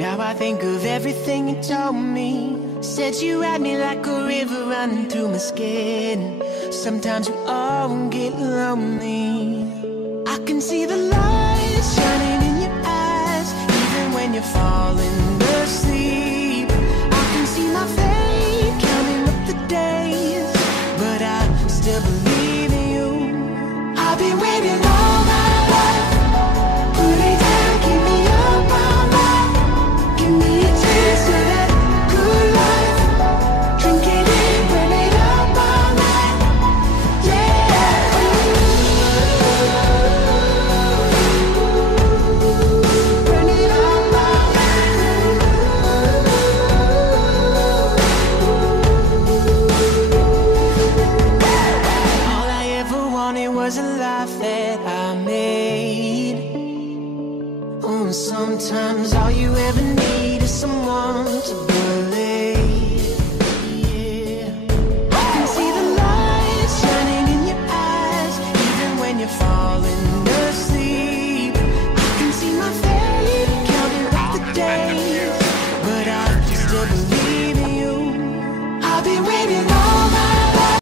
Now I think of everything you told me. Said you had me like a river running through my skin. Sometimes we all get lonely. I can see the light shining in your eyes, even when you're falling asleep. I can see my fate counting up the days, but I still believe in you. I've been waiting all my life. Put it down, keep me up all night. Give me a taste of that good life. Drink it in, burn it up all night. Yeah. Burn it up all night. All I ever wanted was a life that I made. Oh, sometimes all you ever need is someone to believe.